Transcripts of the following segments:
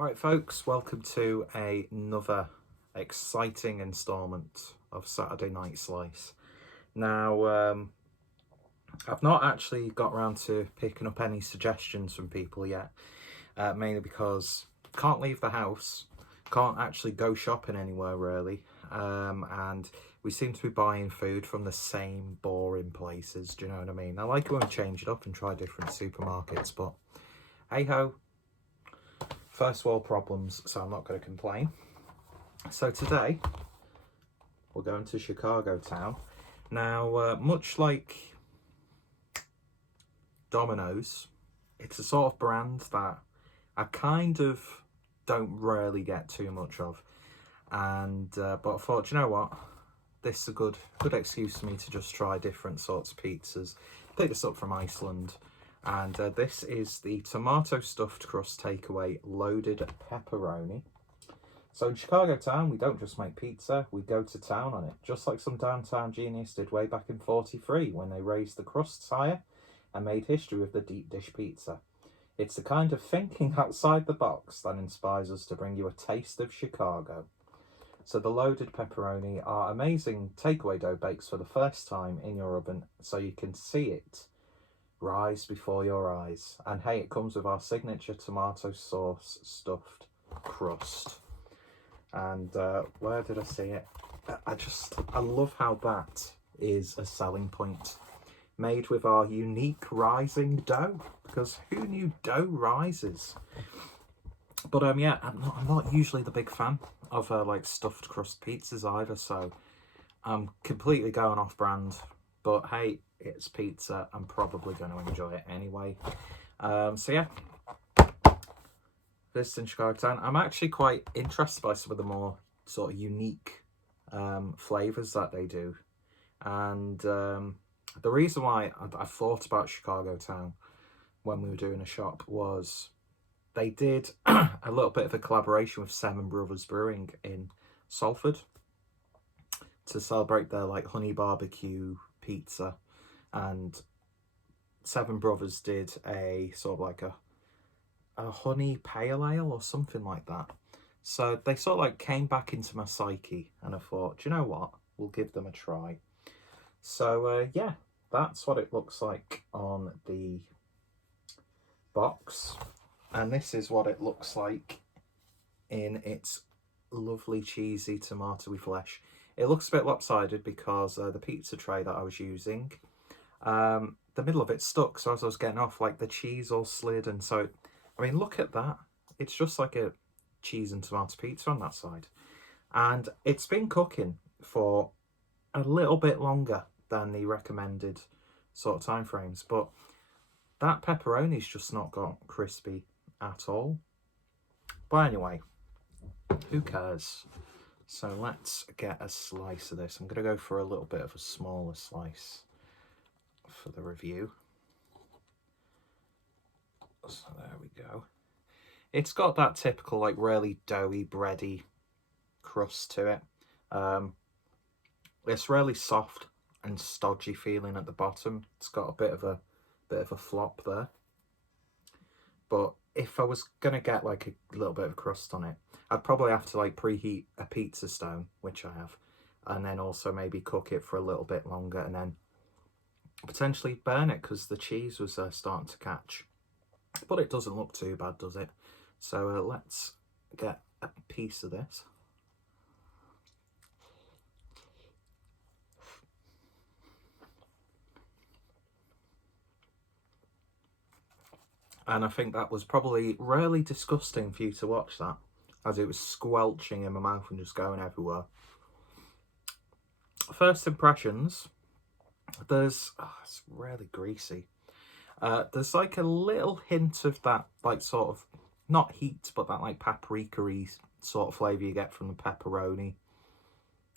Alright folks, welcome to another exciting instalment of Saturday Night Slice. Now, I've not actually got around to picking up any suggestions from people yet, mainly because I can't leave the house, can't actually go shopping anywhere really, and we seem to be buying food from the same boring places, do you know what I mean? I like it when we change it up and try different supermarkets, but hey-ho. First world problems, so I'm not going to complain. So today, we're going to Chicago town. Now, much like Domino's, it's a sort of brand that I kind of don't really get too much of. And but I thought, you know what? This is a good excuse for me to just try different sorts of pizzas. Pick this up from Iceland. And this is the tomato stuffed crust takeaway loaded pepperoni. So in Chicago town, we don't just make pizza, we go to town on it. Just like some downtown genius did way back in '43 when they raised the crusts higher and made history with the deep dish pizza. It's the kind of thinking outside the box that inspires us to bring you a taste of Chicago. So the loaded pepperoni are amazing takeaway dough bakes for the first time in your oven so you can see it rise before your eyes. And hey, it comes with our signature tomato sauce stuffed crust. And where did I see it? I love how that is a selling point. Made with our unique rising dough, because who knew dough rises? But yeah, I'm not usually the big fan of like stuffed crust pizzas either, so I'm completely going off brand. But hey, it's pizza. I'm probably going to enjoy it anyway. So yeah, this is in Chicago town. I'm actually quite interested by some of the more sort of unique flavours that they do. And the reason why I thought about Chicago town when we were doing a shop was they did a little bit of a collaboration with Seven Brothers Brewing in Salford to celebrate their like honey barbecue pizza, and Seven Brothers did a sort of like a honey pale ale or something like that. So they sort of like came back into my psyche, and I thought, do you know what, we'll give them a try. So yeah, that's what it looks like on the box, and this is what it looks like in its lovely cheesy tomatoey flesh. It looks a bit lopsided because the pizza tray that I was using, the middle of it stuck, so as I was getting off, like the cheese all slid, and so, I mean, look at that. It's just like a cheese and tomato pizza on that side. And it's been cooking for a little bit longer than the recommended sort of time frames, but that pepperoni's just not got crispy at all. But anyway, who cares? So let's get a slice of this. I'm going to go for a little bit of a smaller slice for the review. So there we go. It's got that typical like really doughy, bready crust to it. It's really soft and stodgy feeling at the bottom. It's got a bit of a flop there. But if I was gonna get like a little bit of crust on it, I'd probably have to like preheat a pizza stone, which I have, and then also maybe cook it for a little bit longer and then potentially burn it because the cheese was starting to catch. But it doesn't look too bad, does it? So let's get a piece of this. And I think that was probably really disgusting for you to watch that, as it was squelching in my mouth and just going everywhere. First impressions, it's really greasy. There's like a little hint of that, like sort of, not heat, but that like paprika-y sort of flavour you get from the pepperoni.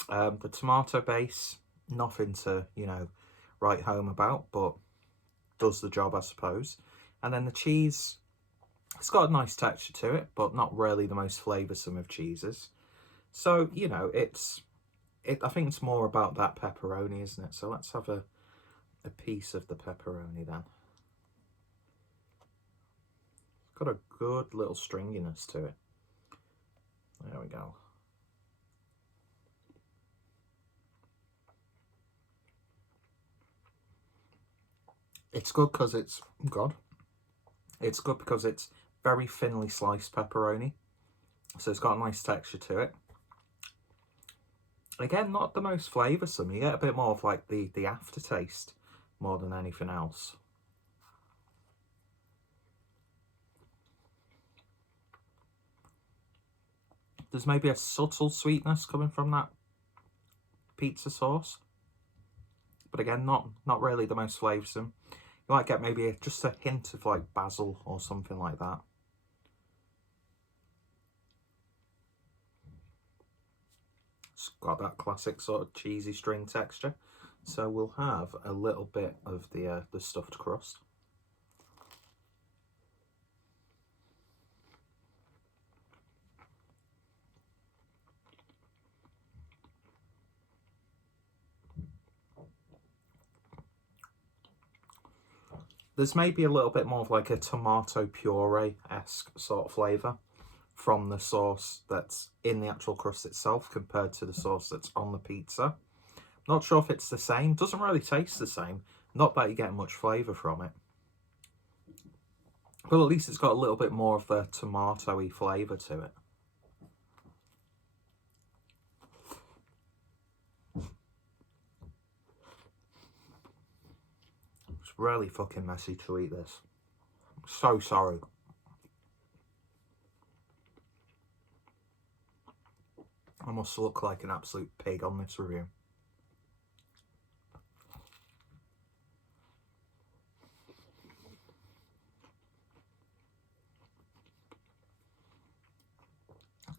The tomato base, nothing to, you know, write home about, but does the job, I suppose. And then the cheese, it's got a nice texture to it, but not really the most flavoursome of cheeses. So, you know, I think it's more about that pepperoni, isn't it? So let's have a piece of the pepperoni then. Got a good little stringiness to it. There we go. It's good because it's, God, it's good because it's very thinly sliced pepperoni. So it's got a nice texture to it. Again, not the most flavoursome. You get a bit more of like the aftertaste more than anything else. There's maybe a subtle sweetness coming from that pizza sauce. But again, not really the most flavoursome. You might get maybe just a hint of like basil or something like that. It's got that classic sort of cheesy string texture. So we'll have a little bit of the stuffed crust. There's maybe a little bit more of like a tomato puree-esque sort of flavour from the sauce that's in the actual crust itself compared to the sauce that's on the pizza. Not sure if it's the same. Doesn't really taste the same. Not that you get much flavour from it. But at least it's got a little bit more of the tomato-y flavour to it. It's really fucking messy to eat this. I'm so sorry. I must look like an absolute pig on this review.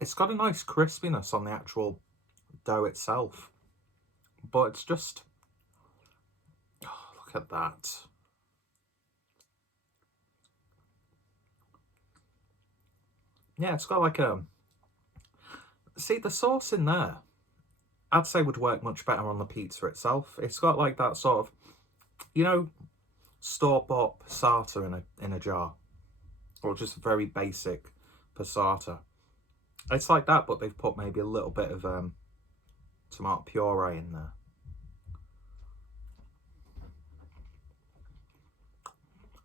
It's got a nice crispiness on the actual dough itself. But it's just... Oh, look at that. Yeah, it's got like a... See, the sauce in there, I'd say would work much better on the pizza itself. It's got like that sort of, you know, store-bought passata in a jar. Or just very basic passata. It's like that, but they've put maybe a little bit of tomato puree in there.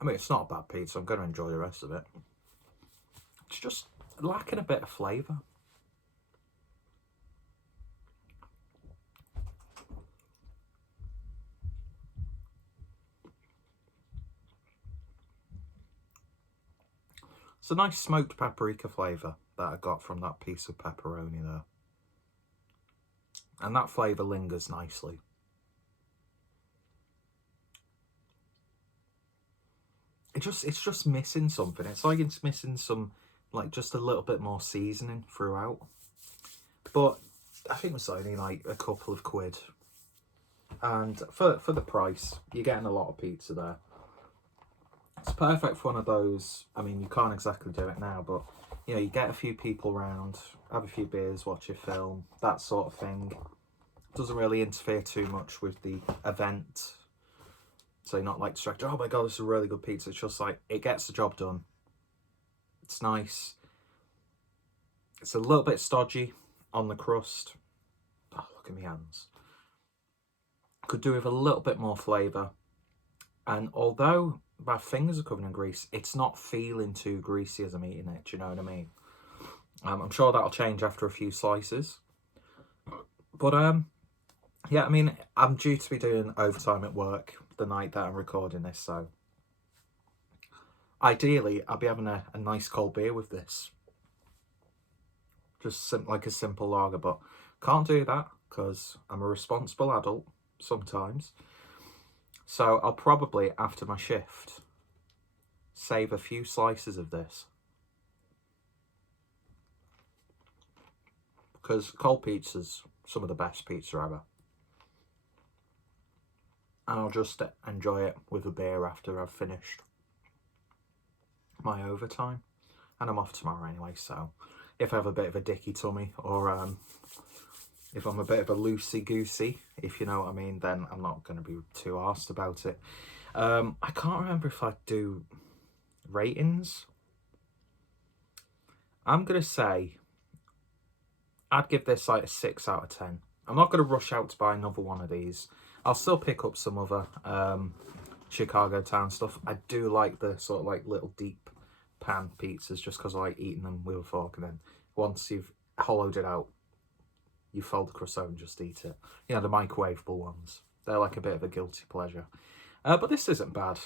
I mean, it's not a bad pizza. I'm going to enjoy the rest of it. It's just lacking a bit of flavour. It's a nice smoked paprika flavour that I got from that piece of pepperoni there. And that flavour lingers nicely. It's just missing something. It's like it's missing some, like, just a little bit more seasoning throughout. But I think it's only like a couple of quid. And for the price, you're getting a lot of pizza there. It's perfect for one of those, I mean, you can't exactly do it now, but, you know, you get a few people round, have a few beers, watch a film, that sort of thing. Doesn't really interfere too much with the event. So you're not like distracted, oh my god, this is a really good pizza. It's just like, it gets the job done. It's nice. It's a little bit stodgy on the crust. Oh, look at my hands. Could do with a little bit more flavour. And although my fingers are covered in grease, it's not feeling too greasy as I'm eating it, do you know what I mean? I'm sure that'll change after a few slices. But yeah, I mean, I'm due to be doing overtime at work the night that I'm recording this, so ideally I'll be having a nice cold beer with this. Just like a simple lager, but can't do that because I'm a responsible adult sometimes. So I'll probably, after my shift, save a few slices of this. Because cold pizza's some of the best pizza ever. And I'll just enjoy it with a beer after I've finished my overtime. And I'm off tomorrow anyway, so if I have a bit of a dicky tummy or if I'm a bit of a loosey-goosey, if you know what I mean, then I'm not going to be too arsed about it. I can't remember if I do ratings. I'm going to say I'd give this like a 6 out of 10. I'm not going to rush out to buy another one of these. I'll still pick up some other Chicago Town stuff. I do like the sort of like little deep pan pizzas just because I like eating them with a fork, and then once you've hollowed it out, you fold the crust over and just eat it. You know, the microwavable ones. They're like a bit of a guilty pleasure. But this isn't bad.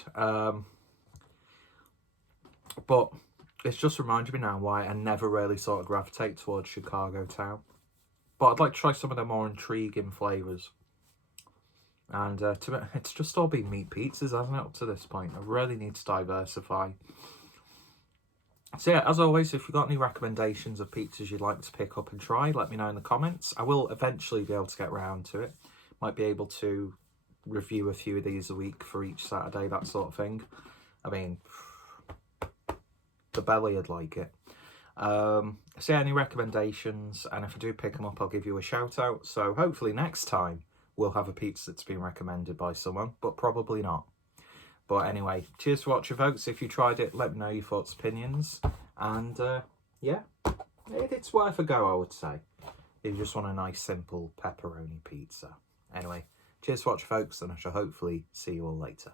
But it's just reminded me now why I never really sort of gravitate towards Chicago Town. But I'd like to try some of the more intriguing flavours. And it's just all been meat pizzas, hasn't it, up to this point? I really need to diversify. So yeah, as always, if you've got any recommendations of pizzas you'd like to pick up and try, let me know in the comments. I will eventually be able to get around to it. Might be able to review a few of these a week for each Saturday, that sort of thing. I mean, the belly would like it. So yeah, any recommendations, and if I do pick them up, I'll give you a shout out. So hopefully next time we'll have a pizza that's been recommended by someone, but probably not. But anyway, cheers for watching, folks. If you tried it, let me know your thoughts, opinions. And yeah, it's worth a go, I would say. If you just want a nice, simple pepperoni pizza. Anyway, cheers for watching, folks, and I shall hopefully see you all later.